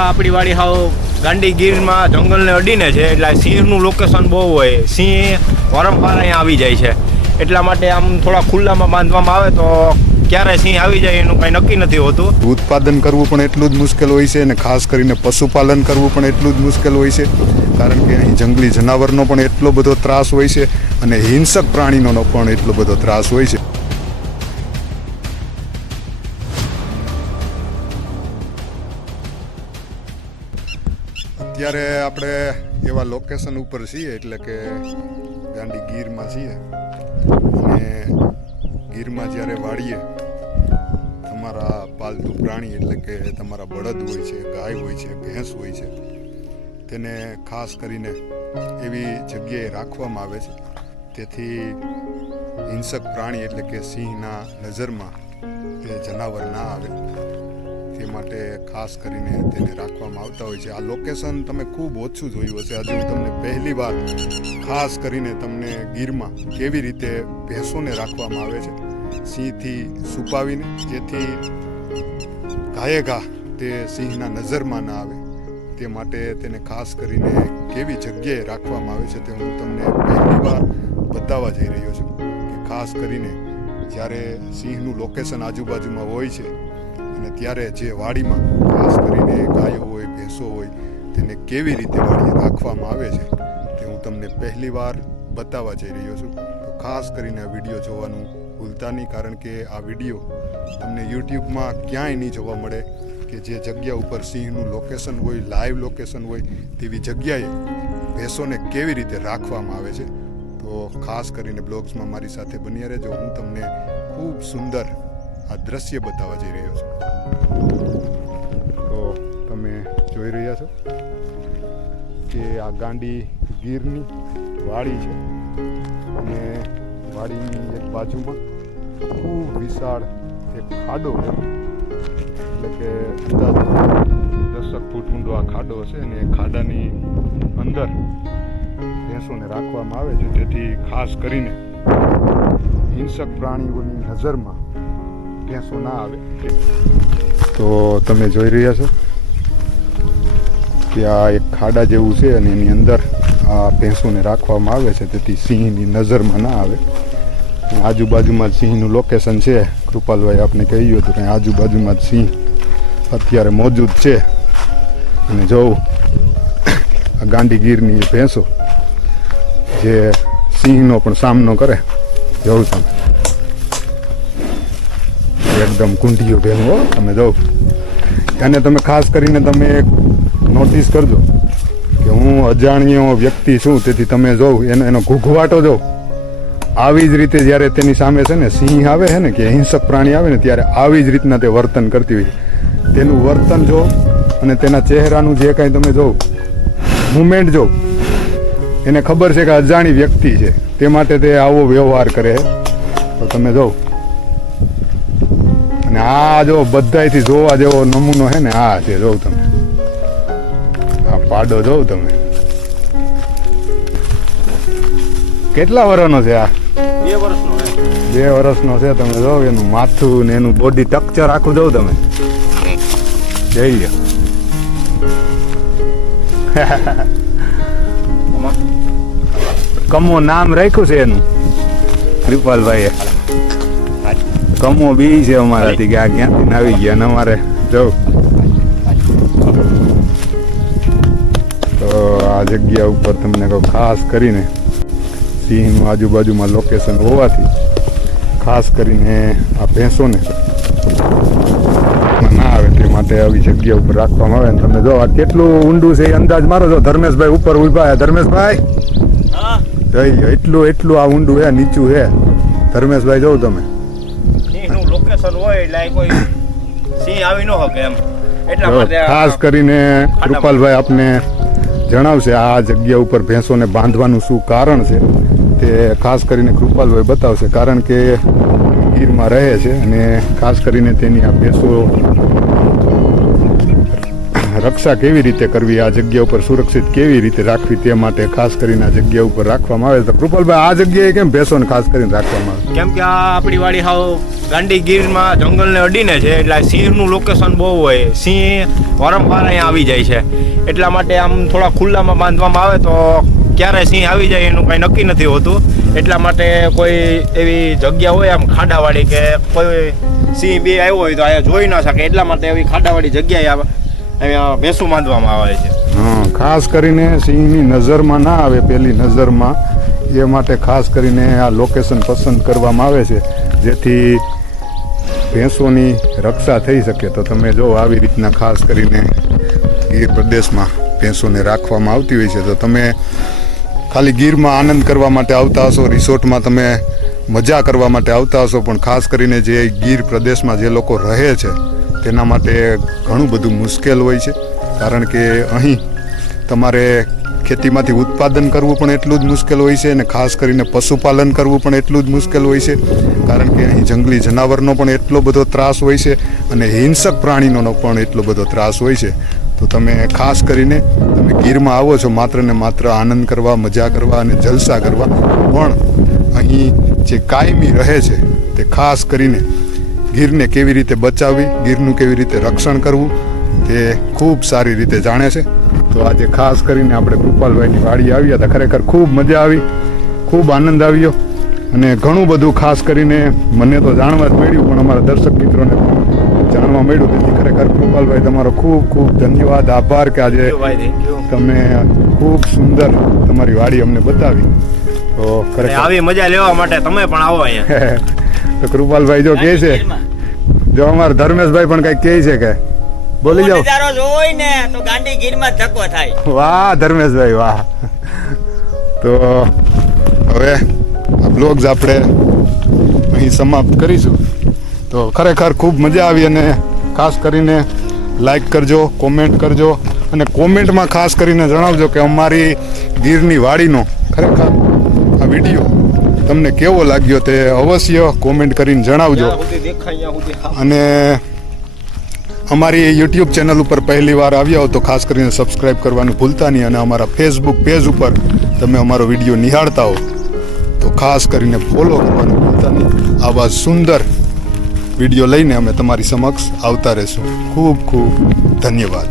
આપણી વાડી હાવ ગાંડી ગીરમાં જંગલને અડીને છે, એટલે સિંહનું લોકેશન બહુ હોય. સિંહ વારંવાર અહીંયા આવી જાય છે, એટલા માટે આમ થોડા ખુલ્લામાં બાંધવામાં આવે તો ક્યારે સિંહ આવી જાય એનું કંઈ નક્કી નથી હોતું. ઉત્પાદન કરવું પણ એટલું જ મુશ્કેલ હોય છે, અને ખાસ કરીને પશુપાલન કરવું પણ એટલું જ મુશ્કેલ હોય છે, કારણ કે અહીં જંગલી જનાવરનો પણ એટલો બધો ત્રાસ હોય છે અને હિંસક પ્રાણીનો પણ એટલો બધો ત્રાસ હોય છે. અત્યારે આપણે એવા લોકેશન ઉપર છીએ, એટલે કે ગાંડી ગીરમાં છીએ, અને ગીરમાં જ્યારે વાળીએ તમારા પાલતુ પ્રાણી એટલે કે તમારા બળદ હોય છે, ગાય હોય છે, ભેંસ હોય છે, તેને ખાસ કરીને એવી જગ્યાએ રાખવામાં આવે છે તેથી હિંસક પ્રાણી એટલે કે સિંહના નજરમાં તે જનાવર ના આવે, તે માટે ખાસ કરીને તેને રાખવામાં આવતા હોય છે. આ લોકેશન તમે ખૂબ ઓછું જોયું હશે. આજે હું તમને પહેલી વાર ખાસ કરીને તમને ગીરમાં કેવી રીતે ભેંસોને રાખવામાં આવે છે સિંહથી છુપાવીને, જેથી ઘાયે ઘા તે સિંહના નજરમાં ના આવે, તે માટે તેને ખાસ કરીને કેવી જગ્યાએ રાખવામાં આવે છે તે હું તમને પહેલી વાર બતાવવા જઈ રહ્યો છું. કે ખાસ કરીને જ્યારે સિંહનું લોકેશન આજુબાજુમાં હોય છે અને ત્યારે જે વાડીમાં ખાસ કરીને ગાયો હોય, ભેંસો હોય, તેને કેવી રીતે વાડીએ રાખવામાં આવે છે તે હું તમને પહેલી વાર બતાવવા જઈ રહ્યો છું. તો ખાસ કરીને આ વિડીયો જોવાનું ભૂલતા નહીં, કારણ કે આ વિડીયો તમને યુટ્યુબમાં ક્યાંય નહીં જોવા મળે કે જે જગ્યા ઉપર સિંહનું લોકેશન હોય, લાઈવ લોકેશન હોય, તેવી જગ્યાએ ભેંસોને કેવી રીતે રાખવામાં આવે છે. તો ખાસ કરીને બ્લોગ્સમાં મારી સાથે બન્યા રહેજો. હું તમને ખૂબ સુંદર આ દ્રશ્ય બતાવવા જઈ રહ્યો છું. તો તમે જોઈ રહ્યા છો કે આ ગાંડી ગીરની વાડી છે, અને વાડીની એક બાજુમાં ખૂબ વિશાળ એક ખાડો છે, એટલે કે અંદાજ 10 ફૂટ ઊંડો આ ખાડો હશે, અને એ ખાડાની અંદર ભેંસોને રાખવામાં આવે છે તેથી ખાસ કરીને હિંસક પ્રાણીઓની નજરમાં ભેંસો ના આવે. તો તમે જોઈ રહ્યા છો કે આ એક ખાડા જેવું છે, અને એની અંદર આ ભેંસોને રાખવામાં આવે છે તેથી સિંહની નજરમાં ના આવે. આજુબાજુમાં જ સિંહનું લોકેશન છે. કૃપાલભાઈ આપણે કહ્યું હતું કે આજુબાજુમાં જ સિંહ અત્યારે મોજૂદ છે, અને જોઉં આ ગાંડી ગીરની ભેંસો જે સિંહનો પણ સામનો કરે, જોઉં છું એકદમ કુંઢીઓ ભેંસો તમે જોઉં. અને તમે ખાસ કરીને તમે નોટિસ કરજો કે હું અજાણ્યો વ્યક્તિ છું, તેથી તમે જોઉં એનો ઘૂઘવાટો જો આવી જ રીતે જ્યારે તેની સામે છે ને સિંહ આવે છે ને કે હિંસક પ્રાણી આવે ને, ત્યારે આવી જ રીતના તે વર્તન કરતી હોય. તેનું વર્તન જો અને તેના ચહેરાનું જે કાંઈ તમે જોઉં મુમેન્ટ જો, એને ખબર છે કે અજાણી વ્યક્તિ છે, તે માટે તે આવો વ્યવહાર કરે છે. તો તમે જોઉં, અને આ જો બધાયથી જોવા જેવો નમૂનો છે ને આ છે, જોઉં તમે આ પાડો જોઉં તમે કેટલા વર્ષનો છે? આ 2 વર્ષનો છે. 2 વર્ષનો છે. તમે જો એનું માથું ને એનું બોડી સ્ટ્રક્ચર આખું જોઉં તમે જઈ લો. કમો નામ રાખ્યું છે એનું કૃપાલભાઈએ. કમો બી છે અમારાથી કે આ ક્યાંથી આવી ગયા, અને અમારે જવું તો આ જગ્યા ઉપર તમને કહું ખાસ કરીને સિંહનું આજુબાજુમાં લોકેશન હોવાથી ખાસ કરીને આ ભેંસોને ના આવે તે માટે આવી જગ્યા ઉપર રાખવામાં આવે. તમે જો આ કેટલું ઊંડું છે એ અંદાજ મારો. જો ધર્મેશભાઈ ઉપર ઉભા છે. ધર્મેશભાઈ જઈ એટલું આ ઊંડું છે, નીચું છે. ધર્મેશભાઈ જોઉં તમે સિંહનું લોકેશન હોય એટલે કોઈ સિંહ આવી ન શકે એમ, એટલા માટે ખાસ કરીને કૃપાલભાઈ આપને જણાવશે આ જગ્યા ઉપર ભેંસોને બાંધવાનું શું કારણ છે તે ખાસ કરીને કૃપાલભાઈ બતાવશે, કારણ કે ગીરમાં રહે છે અને ખાસ કરીને તેની આ ભેંસો રક્ષા કેવી રીતે કરવી, આ જગ્યા ઉપર સુરક્ષિત કેવી રીતે રાખવી, તે માટે ખાસ કરીને આ જગ્યા ઉપર રાખવામાં આવે છે. તો કૃપાલભાઈ, આ જગ્યાએ કેમ ભેંસોને ખાસ કરીને રાખવામાં આવે? કેમ કે આ આપણી વાડી હાવ ગાંડી ગીરમાં જંગલને અડીને છે, એટલે સિંહનું લોકેશન બહુ હોય. સિંહ વારંવાર અહીંયા આવી જાય છે, એટલા માટે આમ થોડા ખુલ્લામાં બાંધવામાં આવે તો ક્યારે સિંહ આવી જાય એનું કાંઈ નક્કી નથી હોતું. એટલા માટે કોઈ એવી જગ્યા હોય આમ ખાડાવાળી કે કોઈ સિંહ બે આવ્યો હોય તો અહીંયા જોઈ ન શકે, એટલા માટે એવી ખાડાવાળી જગ્યાએ અહીંયા ભેંસું બાંધવામાં આવે છે. હા, ખાસ કરીને સિંહની નજરમાં ના આવે પહેલી નજરમાં, એ માટે ખાસ કરીને આ લોકેશન પસંદ કરવામાં આવે છે, જેથી ભેંસોની રક્ષા થઈ શકે. તો તમે જો આવી રીતના ખાસ કરીને ગીર પ્રદેશમાં ભેંસોને રાખવામાં આવતી હોય છે. તો તમે ખાલી ગીરમાં આનંદ કરવા માટે આવતા હશો, રિસોર્ટમાં તમે મજા કરવા માટે આવતા હશો, પણ ખાસ કરીને જે ગીર પ્રદેશમાં જે લોકો રહે છે તેના માટે ઘણું બધું મુશ્કેલ હોય છે. કારણ કે અહીં તમારે ખેતીમાંથી ઉત્પાદન કરવું પણ એટલું જ મુશ્કેલ હોય છે, અને ખાસ કરીને પશુપાલન કરવું પણ એટલું જ મુશ્કેલ હોય છે. કારણ કે અહીં જંગલી જનાવરનો પણ એટલો બધો ત્રાસ હોય છે, અને હિંસક પ્રાણીનો પણ એટલો બધો ત્રાસ હોય છે. તો તમે ખાસ કરીને તમે ગીરમાં આવો છો માત્ર ને માત્ર આનંદ કરવા, મજા કરવા અને જલસા કરવા, પણ અહીં જે કાયમી રહે છે તે ખાસ કરીને ગીરને કેવી રીતે બચાવવી, ગીરનું કેવી રીતે રક્ષણ કરવું તે ખૂબ સારી રીતે જાણે છે. તો આજે ખાસ કરીને આપણે કૃપાલભાઈની વાડી આવ્યા હતા, ખરેખર ખૂબ મજા આવી, ખૂબ આનંદ આવ્યો, અને ઘણું બધું ખાસ કરીને મને તો જાણવા જ મળ્યું, પણ અમારા દર્શક મિત્રોને પણ જાણવા મળ્યું. તેથી ખરેખર કૃપાલભાઈ તમારો ખૂબ ખૂબ ધન્યવાદ, આભાર કે આજે તમે ખૂબ સુંદર તમારી વાડી અમને બતાવી. તો ખરેખર આવી મજા લેવા માટે તમે પણ આવો અહીંયા. તો કૃપાલભાઈ જો કહે છે, જો અમારા ધર્મેશભાઈ પણ કઈ કહે છે કે બોલી જાઓ. નજારો જોઈ ને તો ગાંડી ગીરમાં ધક્કો થાય. વાહ ધર્મેશભાઈ વાહ. તો હવે આ બ્લોગ્સ આપણે અહીં સમાપ્ત કરીશું. તો ખરેખર ખૂબ મજા આવી, અને ખાસ કરીને લાઈક કરજો, કોમેન્ટ કરજો, અને કોમેન્ટમાં ખાસ કરીને જણાવજો કે અમારી ગીરની વાડીનો ખરેખર આ વિડીયો તમને કેવો લાગ્યો તે અવશ્ય કોમેન્ટ કરીને જણાવજો. અને અમારી યુટ્યુબ ચેનલ ઉપર પહેલી વાર આવ્યા હો તો ખાસ કરીને સબસ્ક્રાઈબ કરવાનું ભૂલતા નહીં, અને અમારા ફેસબુક પેજ ઉપર તમે અમારો વિડીયો નિહાળતા હો તો ખાસ કરીને ફોલો કરવાનું ભૂલતા નહીં. આવા સુંદર વિડીયો લઈને અમે તમારી સમક્ષ આવતા રહીશું. ખૂબ ખૂબ ધન્યવાદ.